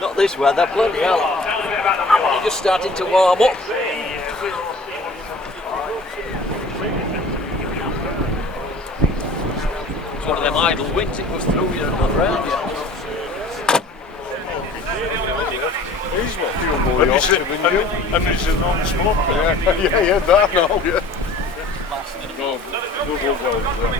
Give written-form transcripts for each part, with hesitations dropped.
Not this weather, bloody hell. You're just starting to warm up. It's one of them idle winds, it goes through you and not round you. He's what fuel more oxygen than you. And he's a non-smoker. Yeah, that and all, yeah. No, double well.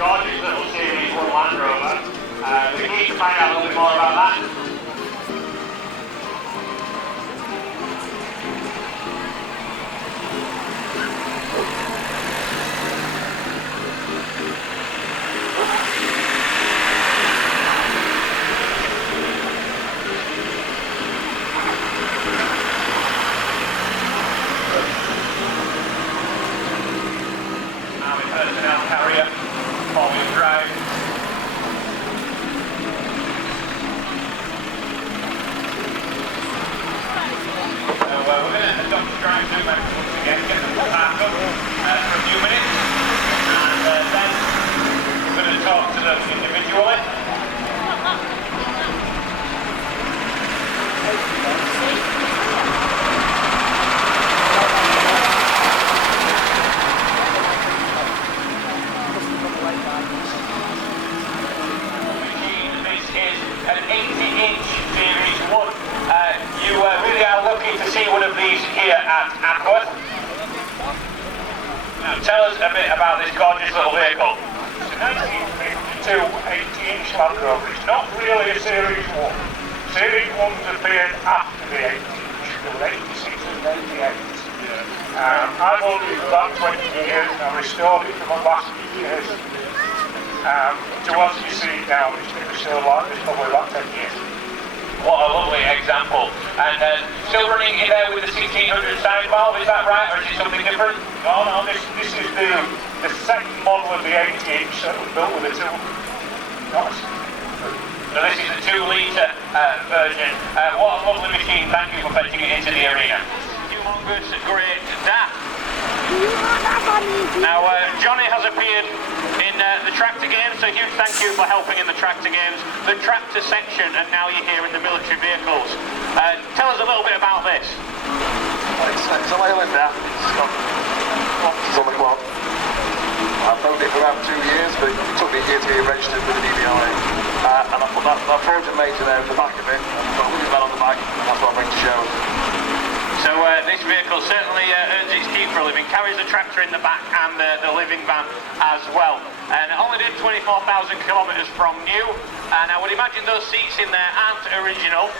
Gorgeous little Series 1 Land Rover. We need to find out a little bit more about that. Army personnel carrier. Four-wheel drive. So we're going to adopt the drive through once again, get them parked up for a few minutes, and then we're going to talk to them individually. An 80-inch Series 1. You really are lucky to see one of these here at Ackworth. Now tell us a bit about this gorgeous little vehicle. It's a 1952 80-inch Land Rover. It's not really a Series 1. Series 1s appeared after the 80-inch. There were 86 and 88. I've owned it for about 20 years and I restored it for my last few years. To as you see it now, it's been restored like this probably about 10 years. What a lovely example. And still running in there with the 1600 size valve, is that right, or is it something different? No, this is the second model of the 80-inch that was built with a 2. Nice. So this is the 2-litre version. What a lovely machine. Thank you for fetching it into the arena. Humongous, great daft. Now, Johnny has appeared in the tractor games, so a huge thank you for helping in the tractor games, the tractor section, and now you're here in the military vehicles. Tell us a little bit about this. It's a Leyland now. It's on the clock. I've owned it for about 2 years, but it took me a year to get registered with the DVLA. And I put that project major there in the back of it. I've got a wheel man on the back, and that's what I bring to show. So this vehicle certainly earns its keep for a living, carries the tractor in the back and the living van as well. And it only did 24,000 kilometres from new, and I would imagine those seats in there aren't original,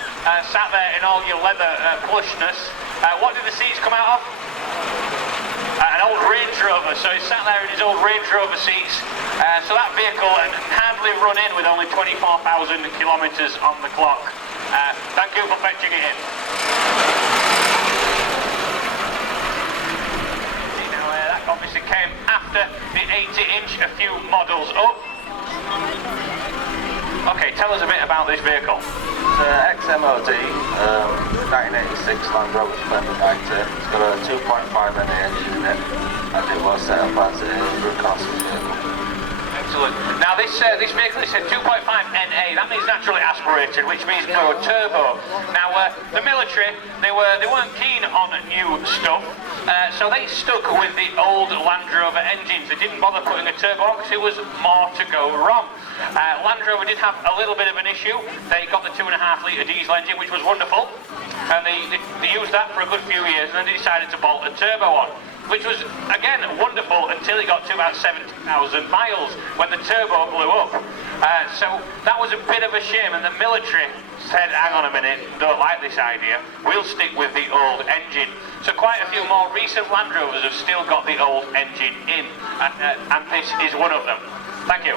sat there in all your leather plushness. What did the seats come out of? An old Range Rover, so he sat there in his old Range Rover seats. So that vehicle had hardly run in with only 24,000 kilometres on the clock. Thank you for fetching it in. Obviously came after the 80-inch, a few models up. Okay, tell us a bit about this vehicle. It's an ex-MOD, 1986 Land Rover Splendid Actor. It's got a 2.5 NA engine in it, and it was set up as a reconnaissance vehicle. Excellent. Now this vehicle is a 2.5 NA. That means naturally aspirated, which means no turbo. Now the military, they weren't keen on new stuff. So they stuck with the old Land Rover engines. They didn't bother putting a turbo on because there was more to go wrong. Land Rover did have a little bit of an issue. They got the 2.5 litre diesel engine, which was wonderful, and they used that for a good few years, and then they decided to bolt a turbo on, which was, again, wonderful until it got to about 70,000 miles when the turbo blew up. So that was a bit of a shame, and the military said, hang on a minute, don't like this idea, we'll stick with the old engine. So quite a few more recent Land Rovers have still got the old engine in, and this is one of them. Thank you.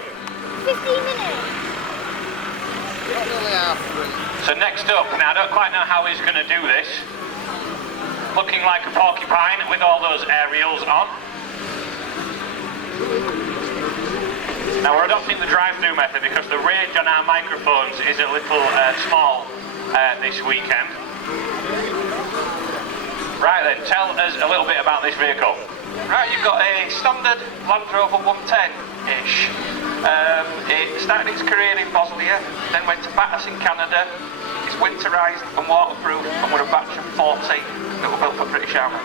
15 minutes. So next up, now I don't quite know how he's going to do this, looking like a porcupine with all those aerials on. Now we're adopting the drive-through method because the range on our microphones is a little small this weekend. Right then, tell us a little bit about this vehicle. Right, you've got a standard Land Rover 110-ish. It started its career in Bosnia, then went to Bathurst in Canada. It's winterised and waterproof, and we're a batch of 40 that were built for British Army.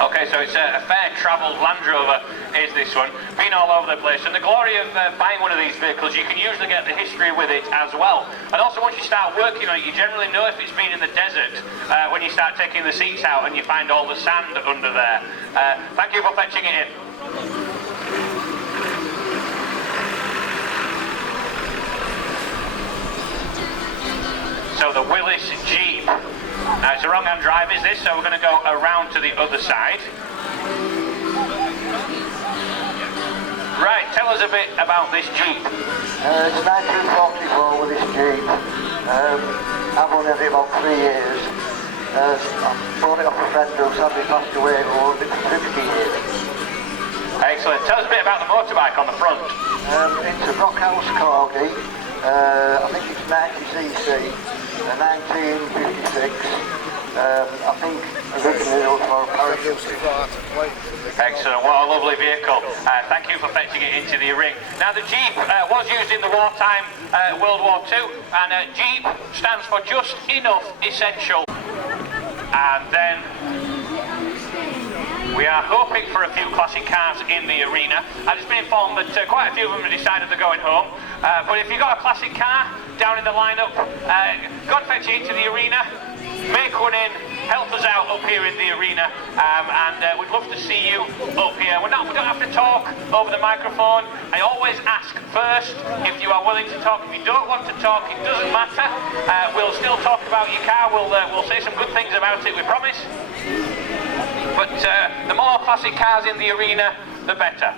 Okay, so it's a fair travelled Land Rover is this one, been all over the place, and the glory of buying one of these vehicles, you can usually get the history with it as well, and also once you start working on it, you generally know if it's been in the desert when you start taking the seats out and you find all the sand under there. Thank you for fetching it in. So the Willis Jeep. Now it's a wrong-hand drive, is this? So we're going to go around to the other side. Right, tell us a bit about this Jeep. It's a 1944 Willis Jeep. I've owned it about 3 years. I bought it off a friend who sadly passed away who owned it for 50 years. Excellent. Tell us a bit about the motorbike on the front. It's a Rockhouse Corgi. I think it's 90cc. 1956. I think originally it was for a parachute. Excellent, what a lovely vehicle. Thank you for fetching it into the ring. Now the Jeep was used in the wartime World War II, and Jeep stands for just enough essential. And then we are hoping for a few classic cars in the arena. I've just been informed that quite a few of them have decided they're going home. But if you've got a classic car down in the lineup, go and fetch it into the arena, make one in, help us out up here in the arena, and we'd love to see you up here. We don't have to talk over the microphone. I always ask first if you are willing to talk. If you don't want to talk, it doesn't matter. We'll still talk about your car. We'll say some good things about it, we promise. But the more classic cars in the arena, the better.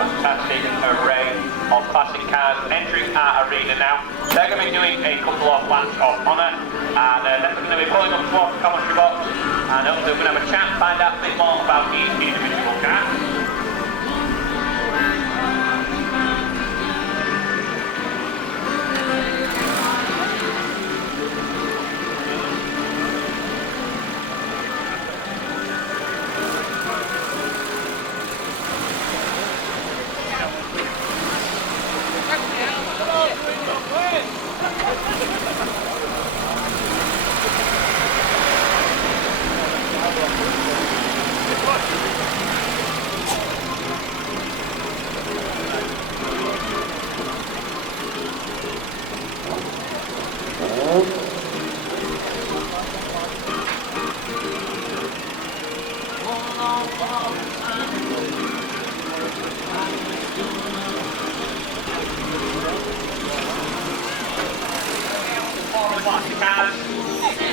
Fantastic array of classic cars entering our arena now. They're going to be doing a couple of laps of honour, and then we're going to be pulling up towards the commentary box, and hopefully we're going to have a chat and find out a bit more about each individual car.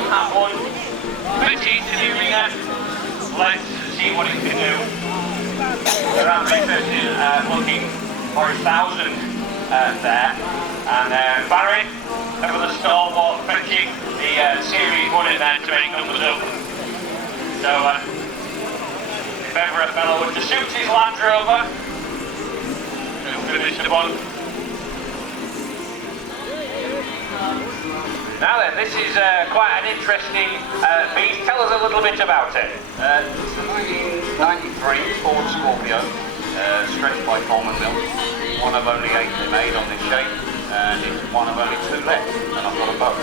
Have one, put it into the arena, let's see what it can do. Around researching, looking for 1,000 there, and Barry, over the stalwart fetching the Series 1 in there to make numbers up. So if ever a fellow was to shoot his Land Rover, he'll finish the one Now then, this is quite an interesting beast. Tell us a little bit about it. It's a 1993 Ford Scorpio, stretched by Coleman Mill. One of only 8 they made on this shape, and it's one of only 2 left, and I've got a boat.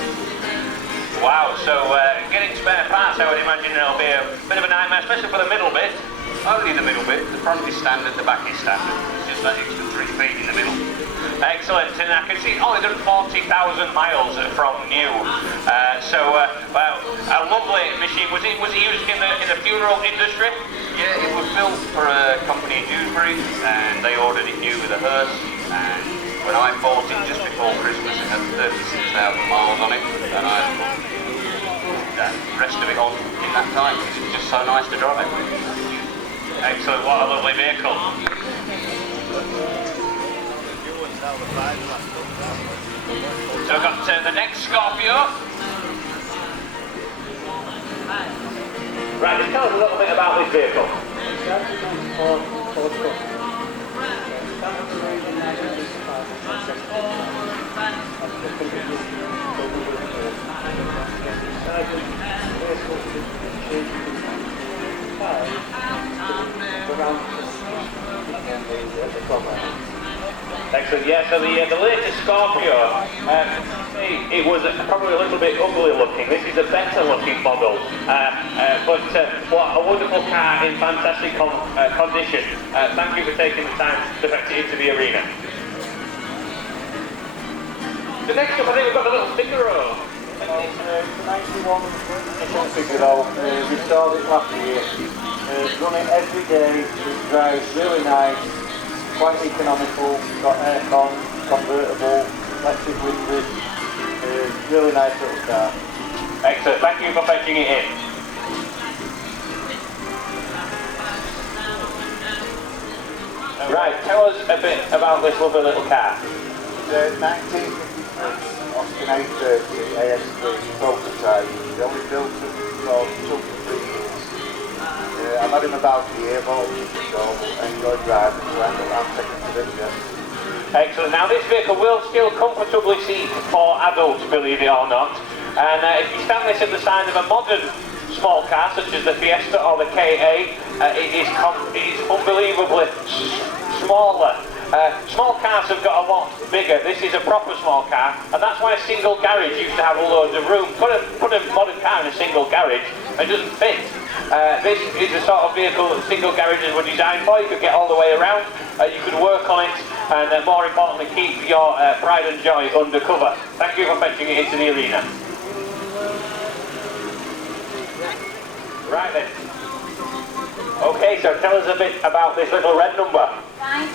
Wow, so getting spare parts, I would imagine it'll be a bit of a nightmare, especially for the middle bit. Only the middle bit. The front is standard, the back is standard. It's just that extra 3 feet in the middle. Excellent, and I can see it's only done 40,000 miles from new. Well, a lovely machine. Was it used in the funeral industry? Yeah, it was built for a company in Dewsbury, and they ordered it new with a hearse. And when I bought it just before Christmas, it had 36,000 miles on it, and I put the rest of it on in that time. It was just so nice to drive. Excellent, what a lovely vehicle. So we've got the next Scorpio. Right, just tell us a little bit about this vehicle. Excellent, yeah, so the latest Scorpio, it was probably a little bit ugly looking. This is a better looking model, but what a wonderful car in fantastic condition. Thank you for taking the time to fetch it into the arena. The next up, I think we've got a little Figaro. 91 Figaro, we sold it last year. Run it every day, it drives really nice, quite economical, got aircon, convertible, electric windows, really nice little car. Excellent, thank you for fetching it in. Right, tell us a bit about this lovely little car. It's a 1953 Austin A30 AS3 prototype. They only built it for 2 to 3 years. I've had him about a year, bought him, so I enjoyed driving, so I'm taking to this year. Excellent. Now this vehicle will still comfortably seat for adults, believe it or not. And if you stand this at the side of a modern small car, such as the Fiesta or the KA, it is unbelievably smaller. Small cars have got a lot bigger. This is a proper small car, and that's why a single garage used to have loads of room. Put a modern car in a single garage, it doesn't fit. This is the sort of vehicle that single garages were designed for. You could get all the way around, you could work on it, and more importantly, keep your pride and joy undercover. Thank you for fetching it into the arena. Right then. Okay, so tell us a bit about this little red number. Right,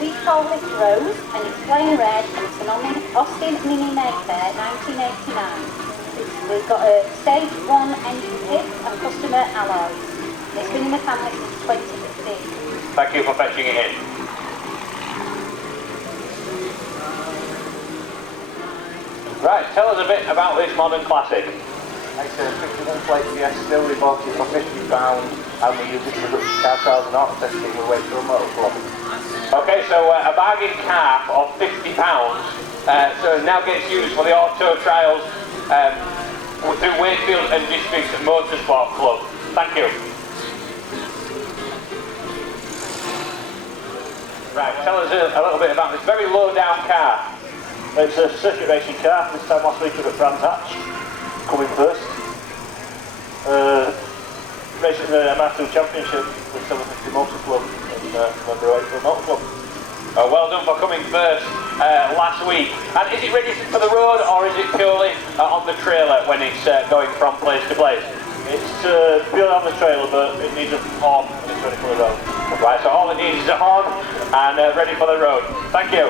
we call this Rose, and it's plain red, and it's an Austin Mini Mayfair 1989. We've got a stage 1 engine kit and customer alloys. It's been in the family since 2015. Thank you for fetching it in. Right, tell us a bit about this modern classic. It's a 51 plate Fiesta, we bought it for £50 and we use it for car sales and auto testing. We wait for a motor club. Okay, so a bargain car of £50 so now gets used for the auto trials through Wakefield and District Motorsport Club. Thank you. Right, tell us a little bit about this very low down car. It's a circuit racing car. This time last week we got France Hatch coming first. Racing the MR2 Championship with 750 Motor Club and member of Ackworth Motor Club. Well done for coming first last week. And is it ready for the road, or is it purely on the trailer when it's going from place to place? It's purely on the trailer, but it needs a horn and it's ready for the road. Right, so all it needs is a horn and ready for the road. Thank you.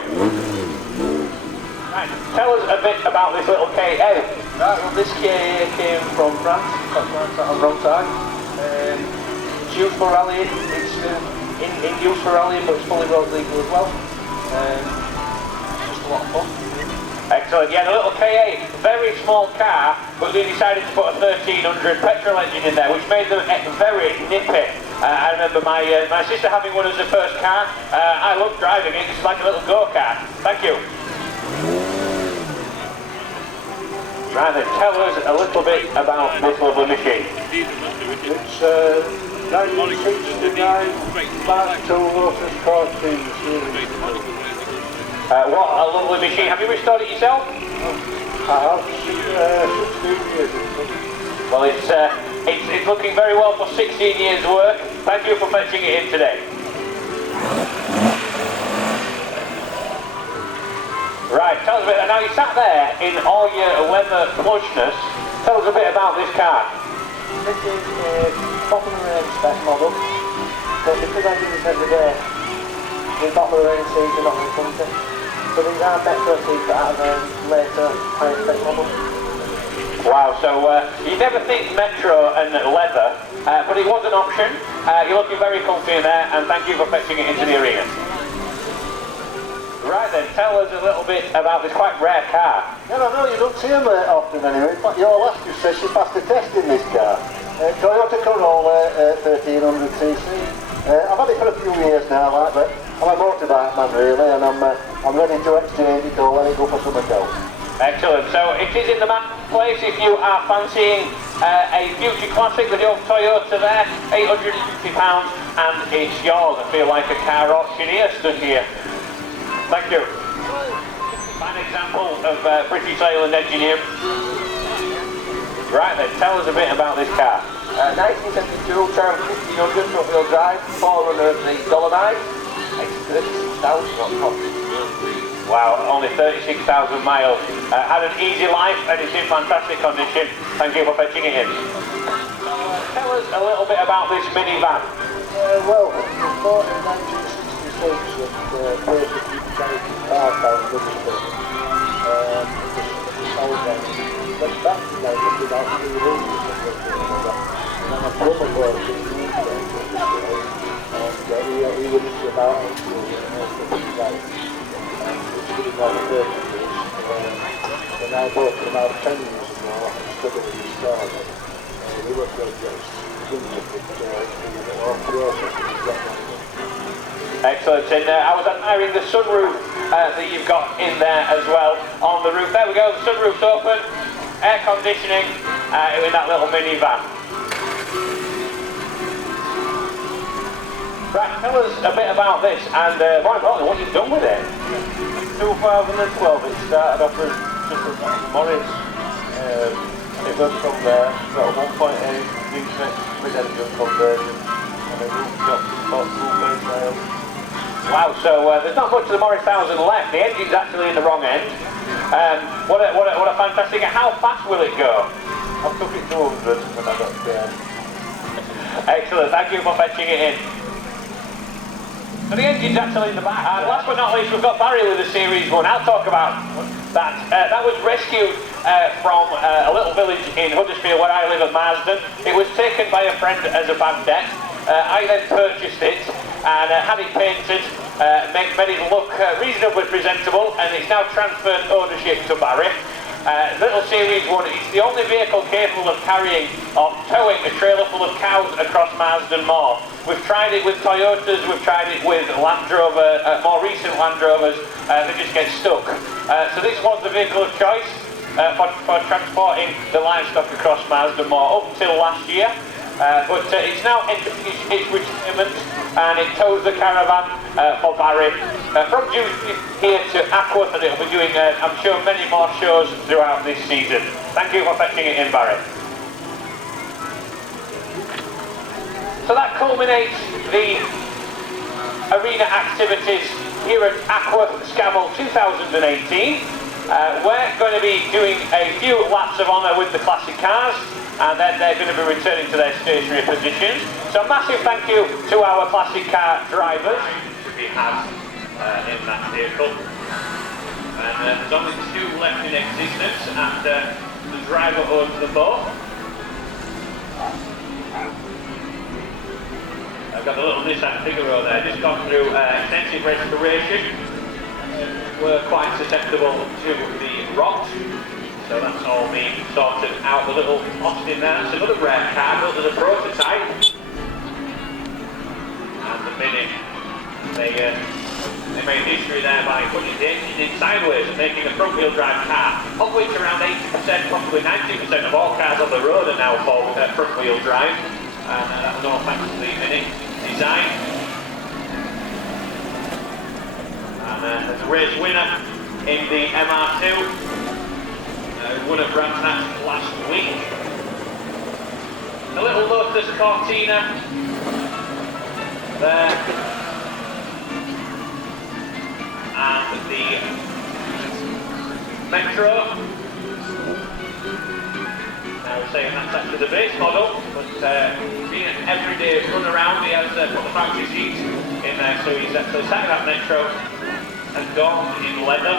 Right, tell us a bit about this little KA. Right, well this KA came from France, that's why it's on the wrong side. It's used for rallying, it's in use for rallying, but it's fully road legal as well. Just a lot of fun. Excellent, yeah, the little KA, very small car, but they decided to put a 1300 petrol engine in there, which made them very nippy. I remember my sister having one as her first car. I love driving it, it's like a little go-kart. Thank you. Right then, tell us a little bit about this lovely machine. It's 1969 Mark II Lotus 14 series. What a lovely machine. Have you restored it yourself? I have 16 years. Well, it's looking very well for 16 years' work. Thank you for fetching it in today. Right, tell us a bit. Now you sat there in all your leather plushness. Tell us a bit about this car. This is a bottom of the range spec model. So because I do this every day, the bottom of the range seats are not in front of. So these are better seats out of a later higher spec model. Wow, so you never think Metro and leather, but it was an option. You're looking very comfy in there, and thank you for fetching it into the arena. Right then, tell us a little bit about this quite rare car. Yeah, I know, you don't see them often anyway. In fact, your last just says she passed the test in this car. Toyota Corolla 1300cc. I've had it for a few years now, like, but I'm a motorbike man really, and I'm ready to exchange it or let it go for something else. Excellent, so it is in the marketplace if you are fancying a future classic, the old Toyota there, £850, and it's yours. I feel like a car auctioneer stood here. Thank you. Fine example of British Leyland engineering. Right then, tell us a bit about this car. 1972, Charles 1500 front wheel drive, 4runner of the Dolomite. It's 36,000 on top. Wow, only 36,000 miles. Had an easy life and it's in fantastic condition. Thank you for fetching it in. Tell us a little bit about this minivan. Well, it was bought in 1966 and basically carried cars down Liverpool. It was sold then. Went back to now without 3 rooms or something. And then a plumber bought it in the and he went into about 8 years and most of his life. Which didn't have a 30 years. When I bought it about 10 years ago and stood in the store, we were going to get Excellent, and I was admiring the sunroof that you've got in there as well on the roof. There we go, the sunroof's open, air conditioning in that little minivan. Right, tell us a bit about this and more importantly what you've done with it. 2012 it started off as just a Morris. And it went from there, got a 1.8 decent mid-engine conversion and a roof shop spot roof base sale. Wow, so there's not much of the Morris 1000 left. The engine's actually in the wrong end. What a fantastic... How fast will it go? I took it to 100 when I got there. Excellent, thank you for fetching it in. So the engine's actually in the back. And last but not least, we've got Barry with the Series 1. I'll talk about that. That was rescued from a little village in Huddersfield where I live at Marsden. It was taken by a friend as a bad debt. I then purchased it and had it painted, made it look reasonably presentable, and it's now transferred ownership to Barry. Little Series 1, it's the only vehicle capable of carrying or towing a trailer full of cows across Marsden Moor. We've tried it with Toyotas, we've tried it with Land Rover, more recent Land Rovers, they just get stuck. So this was the vehicle of choice for transporting the livestock across Marsden Moor up till last year. But it's now entering its retirement and it tows the caravan for Barry from Dewsbury here to Ackworth, and it'll be doing, I'm sure, many more shows throughout this season. Thank you for fetching it in, Barry. So that culminates the arena activities here at Ackworth Scammell 2018. We're going to be doing a few laps of honour with the classic cars, and then they're going to be returning to their stationary positions. So a massive thank you to our classic car drivers we have in that vehicle. And there's only 2 left in existence, and the driver owns them both. I've got a little Nissan Figaro there, just gone through extensive restoration. We're quite susceptible to the rot. So that's all being sorted out. The little Austin there, that's another rare car built as a prototype. And the Mini, they They made history there by putting the engine in sideways and making a front-wheel drive car, of which around 80%, possibly 90% of all cars on the road are now front-wheel drive. And that was all thanks to the Mini design. And there's a race winner in the MR2. Won at Brampton last week. A little Lotus Cortina there. And the Metro. Now we're saying that's actually the base model, but being an everyday run around, he has put the factory seats in there, so he's actually sat in that Metro and gone in leather.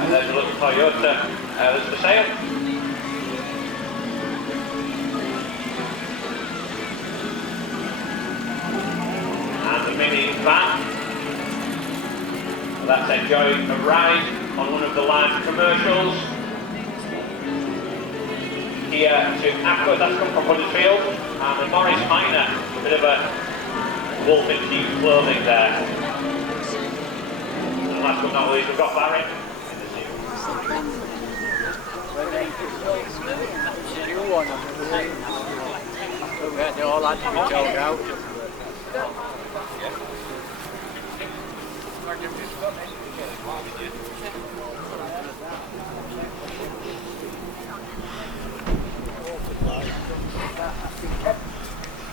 And there's a little Toyota that's for sale. And the Mini van. That's enjoying a ride on one of the large commercials. Here to Ackworth, that's come from Huddersfield. And the Morris Minor, a bit of a wolf in sheep's clothing there. And last but not least, we've got Barry. They all had to be told out.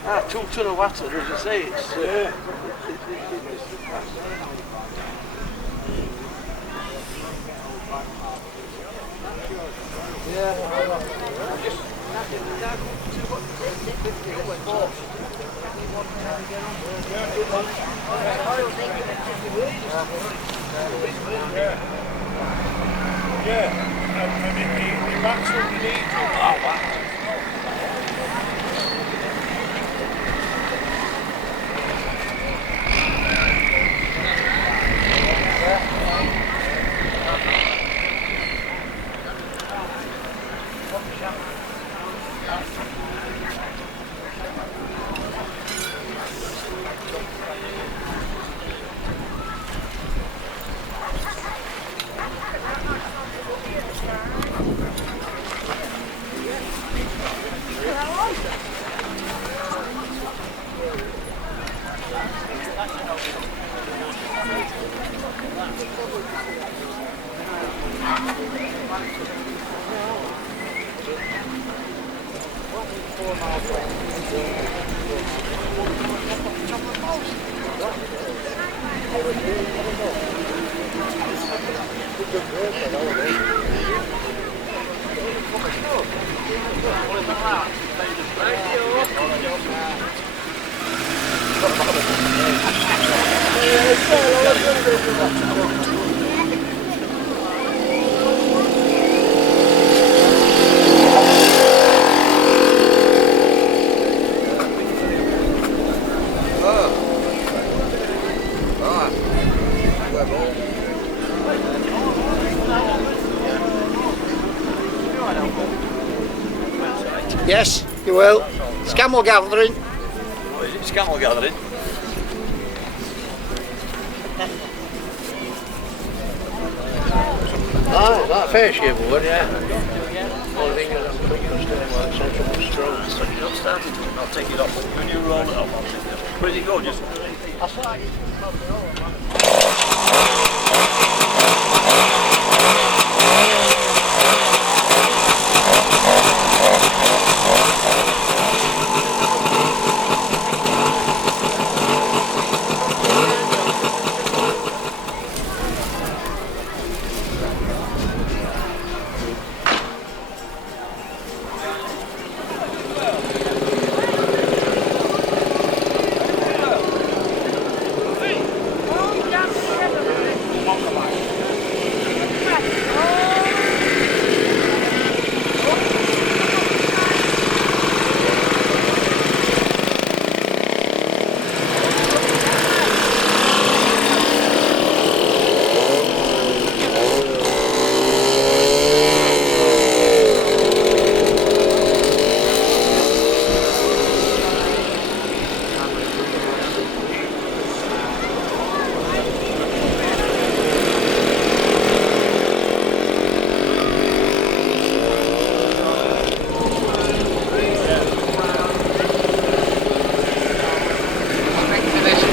Ah, 2 ton of water, as you say, it's... Yeah, and the backs underneath. Oh, wow. Yes, you will. Scammell gathering. Oh, is it Scammell gathering? Ah, that fair shave wood, yeah. All the fingers I'm putting on stone work, central strokes. So you're not starting to it, I'll take it off. When you roll it off, I'll take it off. Where does it go? Just... That's right.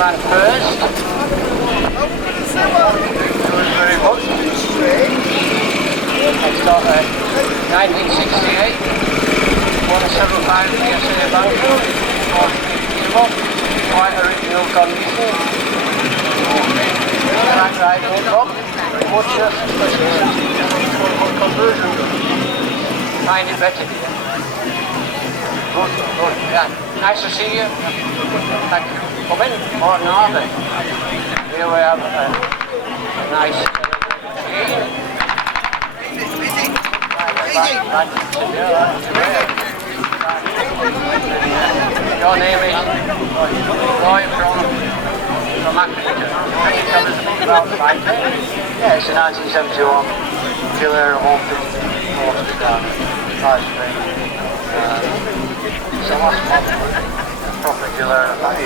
ran first. Very much. It's got 1968. Won several times for the SA Bank. Quite original condition. Right, no problem. Much conversion. Find it better here. Good. Yeah. Nice to see you. Thank you. Come in, Morton Harbour. Here we have a nice scene. Your name is Roy from Ackworth. Can you tell us about the bike? Yeah, it's a 1971 Gilera 150 horsepower five string. It's the last model, proper Gilera bike.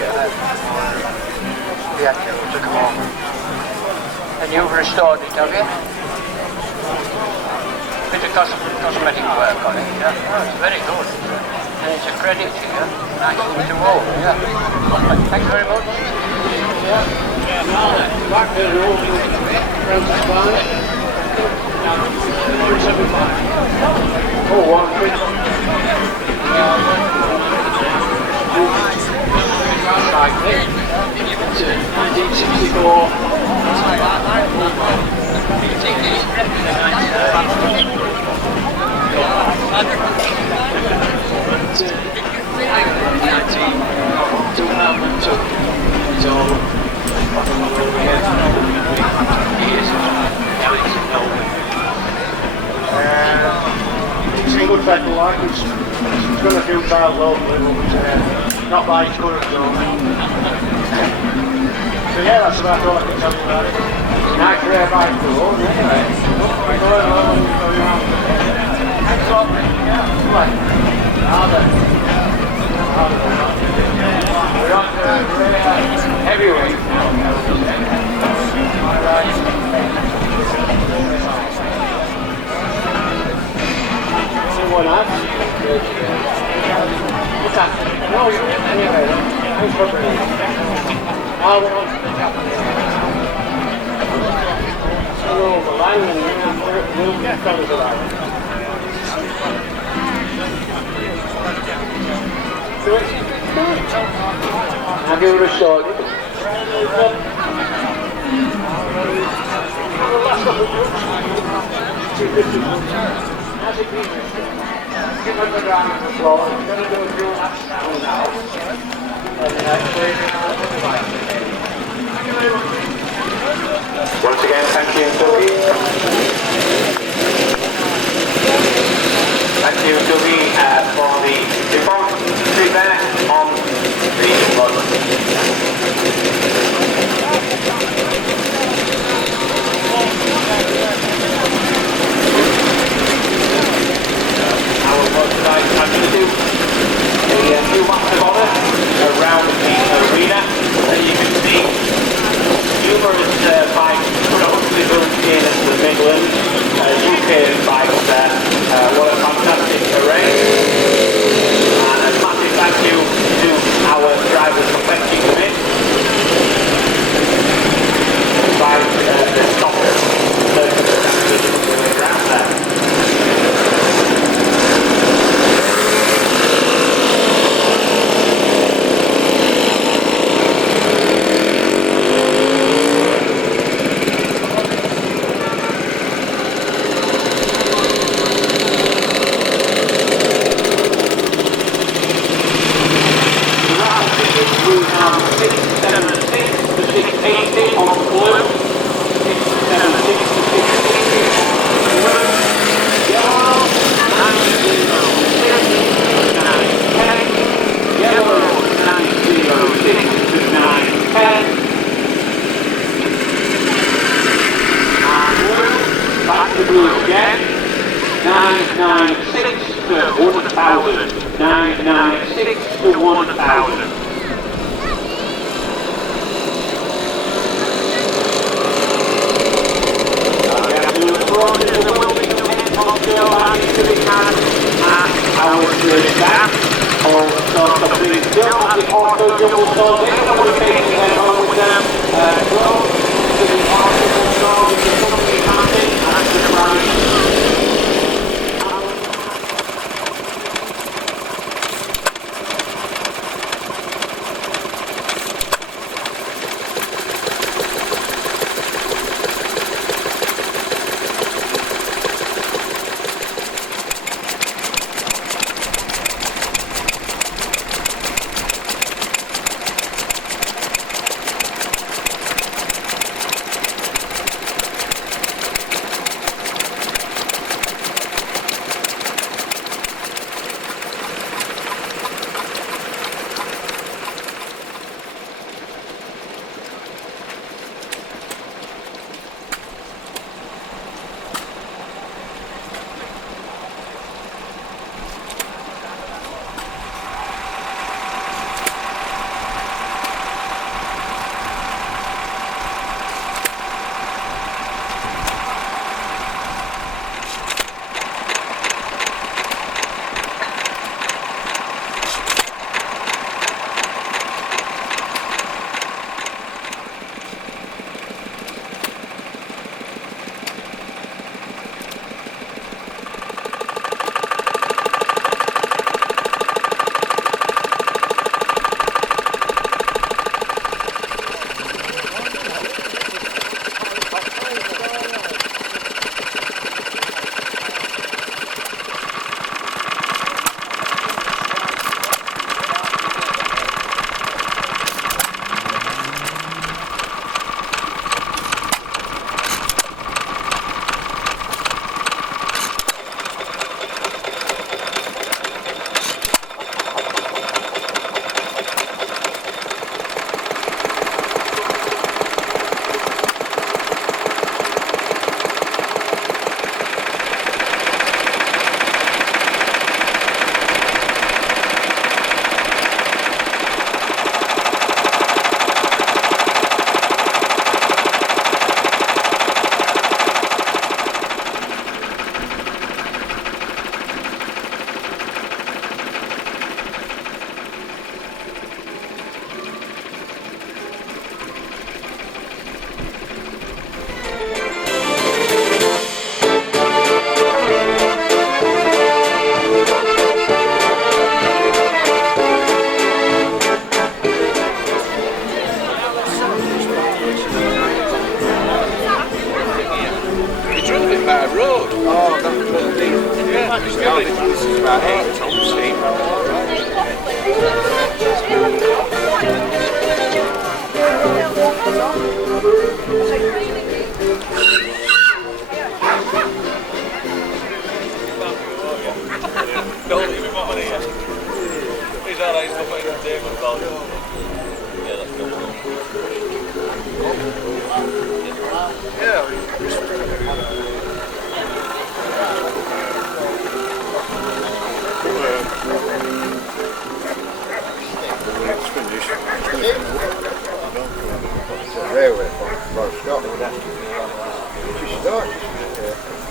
The Ackworth took them over. And you've restored it, have you? Bit of cosmetic work on it, yeah. Oh, it's very good. And it's a credit to you. Nice to all, yeah. Thanks very much. Yeah. Back there, roll Francis Barnett. Oh, one quick. 1964. Single pedal like it's got a few tiles locally, but not by its current zone. So yeah, that's about all I can tell you about it. Nice rare bike to own, anyway. Thanks a lot. Right. We're on to rare heavyweight. Alright. One up. No, anyway, thanks for bringing it. Now we're on to the top. Hello, the line, and we'll get fellas around. Have you restored it? The last couple of months, 250 months. As it is, give us a round of applause. We're going to do a few laps now. And the next day, thank you very much. Once again, thank you, Dougie. Thank you, Dougie, for the informative there on the model. Our mod tonight, I'm going to do a few laps of honour around the arena, and you can see numerous bikes probably built in the Midlands, UK bikes there. What a fantastic array. And a massive thank you to our drivers for fetching them in. By the top circumstances around there. Our back or start don't have the auto jumble stores, if somebody taking them home with them, go to the auto store with the company happy and ask the price.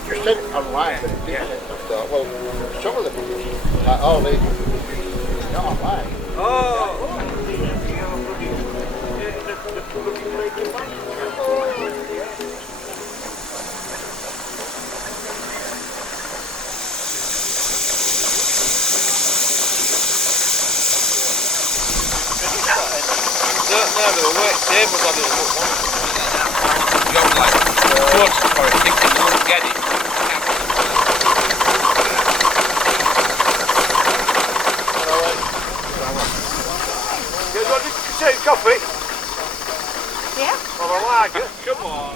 Just said it online, but it didn't. I thought, well, some of them, like all the, not online. Oh! No, but the work Dave was on it at one. You got like quotes for it, thinking you wouldn't get it. You got to take coffee? Yeah. Well, I like it. Come on.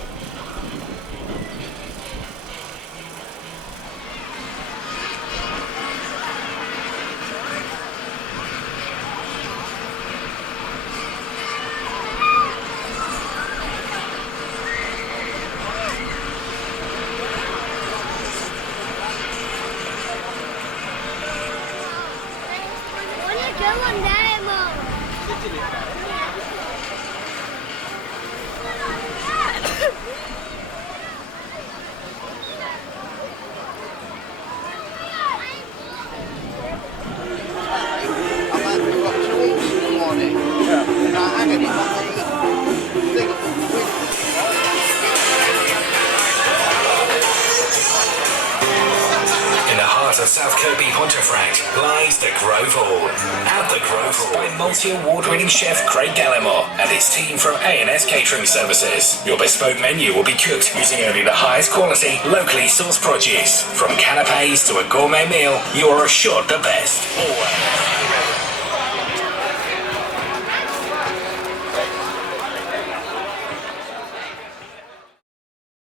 heart of South Kirkby Pontefract lies the Grove Hall. At the Grove Hall, by multi-award-winning chef Craig Gallimore and his team from A&S Catering Services. Your bespoke menu will be cooked using only the highest quality, locally sourced produce. From canapes to a gourmet meal, you are assured the best. Always.